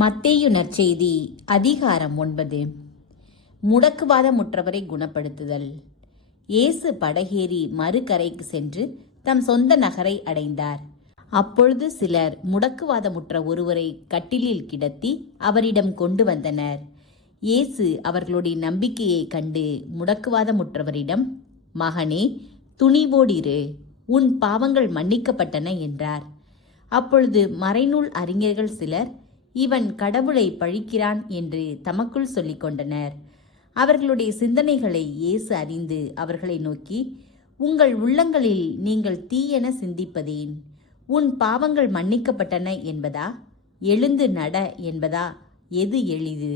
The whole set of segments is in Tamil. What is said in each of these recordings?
மத்தேயு நற்செய்தி அதிகாரம் 9. முடக்குவாதமுற்றவரை குணப்படுத்துதல். இயேசு படகேறி மறுகரைக்கு சென்று தம் சொந்த நகரை அடைந்தார். அப்பொழுது சிலர் முடக்குவாதமுற்ற ஒருவரை கட்டிலில் கிடத்தி அவரிடம் கொண்டு வந்தனர். இயேசு அவர்களுடைய நம்பிக்கையை கண்டு முடக்குவாதமுற்றவரிடம், மகனே, துணிவோடிரு, உன் பாவங்கள் மன்னிக்கப்பட்டன என்றார். அப்பொழுது மறைநூல் அறிஞர்கள் சிலர், இவன் கடவுளை பழிக்கிறான் என்று தமக்குள் சொல்லிக் கொண்டனர். அவர்களுடைய சிந்தனைகளை இயேசு அறிந்து அவர்களை நோக்கி, உங்கள் உள்ளங்களில் நீங்கள் தீயென சிந்திப்பதேன்? உன் பாவங்கள் மன்னிக்கப்பட்டன என்பதா, எழுந்து நட என்பதா? எது எளிது?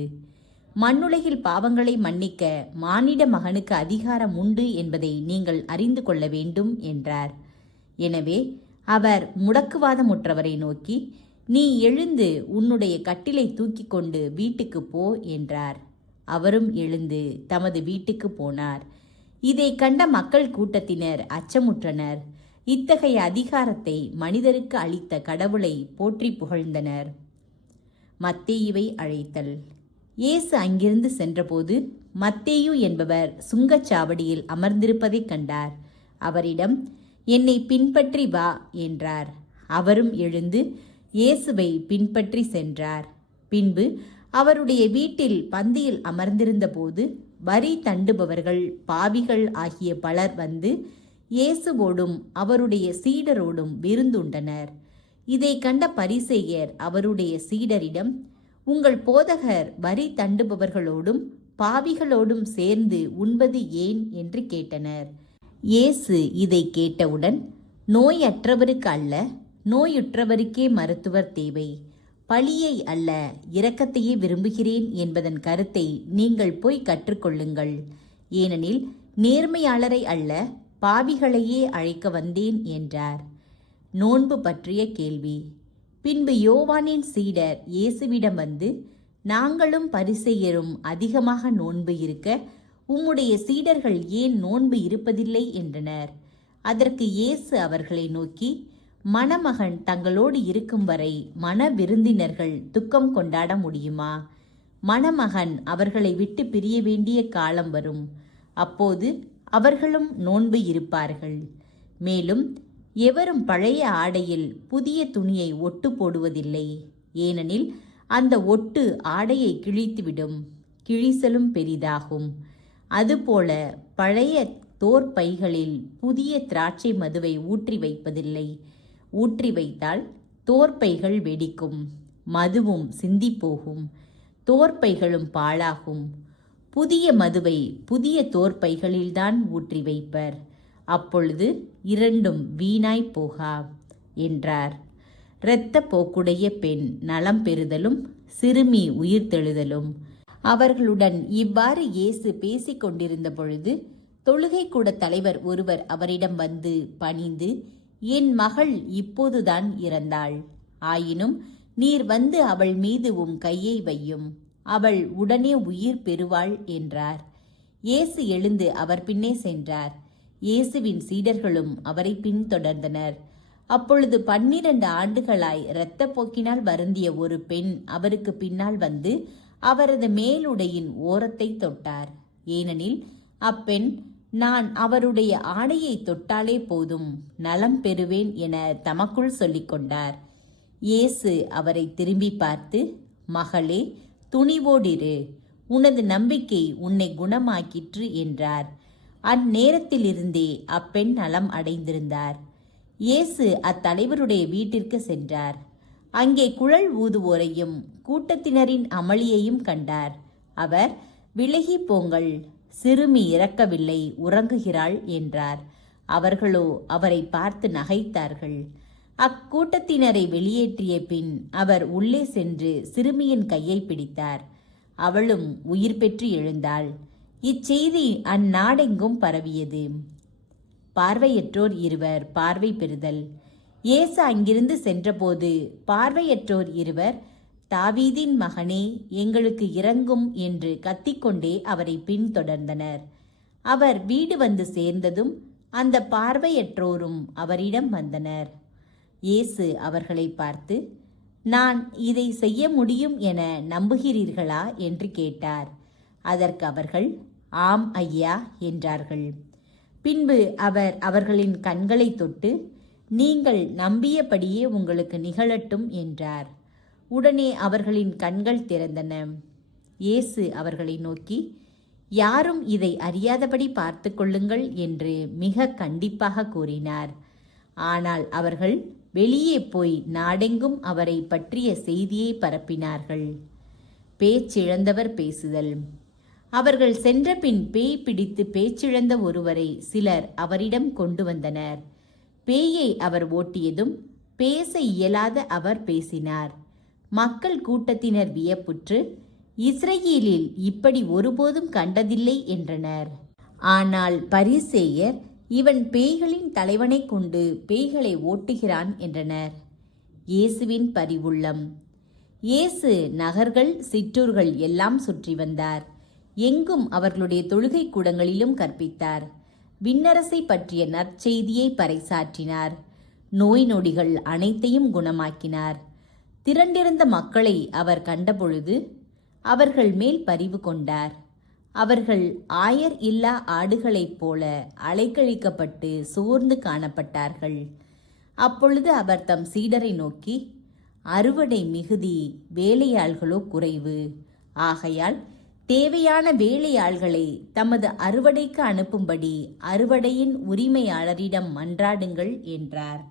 மண்ணுலகில் பாவங்களை மன்னிக்க மானிட மகனுக்கு அதிகாரம் உண்டு என்பதை நீங்கள் அறிந்து கொள்ள வேண்டும் என்றார். எனவே அவர் முடக்குவாதமுற்றவரை நோக்கி, நீ எழுந்து உன்னுடைய கட்டிலை தூக்கி கொண்டு வீட்டுக்கு போ என்றார். அவரும் எழுந்து தமது வீட்டுக்கு போனார். இதை கண்ட மக்கள் கூட்டத்தினர் அச்சமுற்றனர். இத்தகைய அதிகாரத்தை மனிதருக்கு அளித்த கடவுளை போற்றி புகழ்ந்தனர். மத்தேயுவை அழைத்தல். இயேசு அங்கிருந்து சென்றபோது மத்தேயு என்பவர் சுங்கச்சாவடியில் அமர்ந்திருப்பதைக் கண்டார். அவரிடம், என்னை பின்பற்றி வா என்றார். அவரும் எழுந்து இயேசுவை பின்பற்றி சென்றார். பின்பு அவருடைய வீட்டில் பந்தியில் அமர்ந்திருந்தபோது வரி தண்டுபவர்கள், பாவிகள் ஆகிய பலர் வந்து இயேசுவோடும் அவருடைய சீடரோடும் விருந்துண்டனர். இதை கண்ட பரிசேயர் அவருடைய சீடரிடம், உங்கள் போதகர் வரி தண்டுபவர்களோடும் பாவிகளோடும் சேர்ந்து உண்பது ஏன் என்று கேட்டனர். இயேசு இதை கேட்டவுடன், நோயற்றவருக்கு அல்ல, நோயுற்றவருக்கே மருத்துவர் தேவை. பழியை அல்ல, இரக்கத்தையே விரும்புகிறேன் என்பதன் கருத்தை நீங்கள் போய் கற்றுக்கொள்ளுங்கள். ஏனெனில் நேர்மையாளரை அல்ல, பாவிகளையே அழைக்க வந்தேன் என்றார். நோன்பு பற்றிய கேள்வி. பின்பு யோவானின் சீடர் இயேசுவிடம் வந்து, நாங்களும் பரிசேயரும் அதிகமாக நோன்பு இருக்க உம்முடைய சீடர்கள் ஏன் நோன்பு இருப்பதில்லை என்றனர். அதற்கு இயேசு அவர்களை நோக்கி, மணமகன் தங்களோடு இருக்கும் வரை மன விருந்தினர்கள் துக்கம் கொண்டாட முடியுமா? மணமகன் அவர்களை விட்டு பிரிய வேண்டிய காலம் வரும். அப்போது அவர்களும் நோன்பு இருப்பார்கள். மேலும் எவரும் பழைய ஆடையில் புதிய துணியை ஒட்டு போடுவதில்லை. ஏனெனில் அந்த ஒட்டு ஆடையை கிழித்துவிடும், கிழிசலும் பெரிதாகும். அதுபோல பழைய தோற்பைகளில் புதிய திராட்சை மதுவை ஊற்றி வைப்பதில்லை. ஊற்றி வைத்தால் தோற்பைகள் வெடிக்கும், மதுவும் சிந்திப்போகும், தோற்பைகளும் பாழாகும். புதிய மதுவை புதிய தோற்பைகளில்தான் ஊற்றி வைப்பர். அப்பொழுது இரண்டும் வீணாய் போகா என்றார். இரத்த போக்குடைய பெண் நலம் பெறுதலும் சிறுமி உயிர்த்தெழுதலும். அவர்களுடன் இவ்வாறு இயேசு பேசிக் கொண்டிருந்த பொழுது தொழுகை கூட தலைவர் ஒருவர் அவரிடம் வந்து பணிந்து, என் மகள் இப்போதுதான் இறந்தாள். ஆயினும் நீர் வந்து அவள் மீது உம் கையை வையும், அவள் உடனே உயிர் பெறுவாள் என்றார். இயேசு எழுந்து அவர் பின்னே சென்றார். இயேசுவின் சீடர்களும் அவரை பின்தொடர்ந்தனர். அப்பொழுது 12 ஆண்டுகளாய் இரத்தப்போக்கினால் வருந்திய ஒரு பெண் அவருக்கு பின்னால் வந்து அவரது மேலுடையின் ஓரத்தை தொட்டார். ஏனெனில் அப்பெண், நான் அவருடைய ஆடையை தொட்டாலே போதும், நலம் பெறுவேன் என தமக்குள் சொல்லிக்கொண்டார். இயேசு அவரை திரும்பி பார்த்து, மகளே, துணிவோடிரு, உனது நம்பிக்கை உன்னை குணமாக்கிற்று என்றார். அந்நேரத்திலிருந்தே அப்பெண் நலம் அடைந்திருந்தார். இயேசு அத்தலைவருடைய வீட்டிற்கு சென்றார். அங்கே குழல் ஊதுவோரையும் கூட்டத்தினரின் அமளியையும் கண்டார். அவர், விலகி போங்கள், சிறுமி இறக்கவில்லை, உறங்குகிறாள் என்றார். அவர்களோ அவரை பார்த்து நகைத்தார்கள். அக்கூட்டத்தினரை வெளியேற்றிய பின் அவர் உள்ளே சென்று சிறுமியின் கையை பிடித்தார். அவளும் உயிர் பெற்று எழுந்தாள். இச்செய்தி அந்நாடெங்கும் பரவியது. பார்வையற்றோர் இருவர் பார்வை பெறுதல். இயேசு அங்கிருந்து சென்றபோது பார்வையற்றோர் இருவர், தாவீதின் மகனே, எங்களுக்கு இரங்கும் என்று கத்திக்கொண்டே அவரை பின்தொடர்ந்தனர். அவர் வீடு வந்து சேர்ந்ததும் அந்த பார்வையற்றோரும் அவரிடம் வந்தனர். இயேசு அவர்களை பார்த்து, நான் இதை செய்ய முடியும் என நம்புகிறீர்களா என்று கேட்டார். அதற்கு அவர்கள், ஆம் ஐயா என்றார்கள். பின்பு அவர் அவர்களின் கண்களை தொட்டு, நீங்கள் நம்பியபடியே உங்களுக்கு நிகழட்டும் என்றார். உடனே அவர்களின் கண்கள் திறந்தன. இயேசு அவர்களை நோக்கி, யாரும் இதை அறியாதபடி பார்த்து கொள்ளுங்கள் என்று மிக கண்டிப்பாக கூறினார். ஆனால் அவர்கள் வெளியே போய் நாடெங்கும் அவரை பற்றிய செய்தியை பரப்பினார்கள். பேச்சிழந்தவர் பேசுதல். அவர்கள் சென்றபின் பேய் பிடித்து பேச்சிழந்த ஒருவரை சிலர் அவரிடம் கொண்டு வந்தனர். பேயை அவர் ஓட்டியதும் பேச இயலாத அவர் பேசினார். மக்கள் கூட்டத்தினர் வியப்புற்று, இஸ்ரவேலில் இப்படி ஒருபோதும் கண்டதில்லை என்றனர். ஆனால் பரிசேயர், இவன் பேய்களின் தலைவனை கொண்டு பேய்களை ஓட்டுகிறான் என்றனர். இயேசுவின் பரிவுள்ளம். இயேசு நகர்கள் சிற்றூர்கள் எல்லாம் சுற்றி வந்தார். எங்கும் அவர்களுடைய தொழுகை கூடங்களிலும் கற்பித்தார். விண்ணரசை பற்றிய நற்செய்தியை பறைசாற்றினார். நோய் நொடிகள் அனைத்தையும் குணமாக்கினார். திரண்டிருந்த மக்களை அவர் கண்டபொழுது அவர்கள் மேல் பரிவு கொண்டார். அவர்கள் ஆயர் இல்லா ஆடுகளைப் போல அலைக்கழிக்கப்பட்டு சோர்ந்து காணப்பட்டார்கள். அப்பொழுது அவர் தம் சீடரை நோக்கி, அறுவடை மிகுதி, வேலையாள்களோ குறைவு. ஆகையால் தேவையான வேலையாள்களை தமது அறுவடைக்கு அனுப்பும்படி அறுவடையின் உரிமையாளரிடம் மன்றாடுங்கள் என்றார்.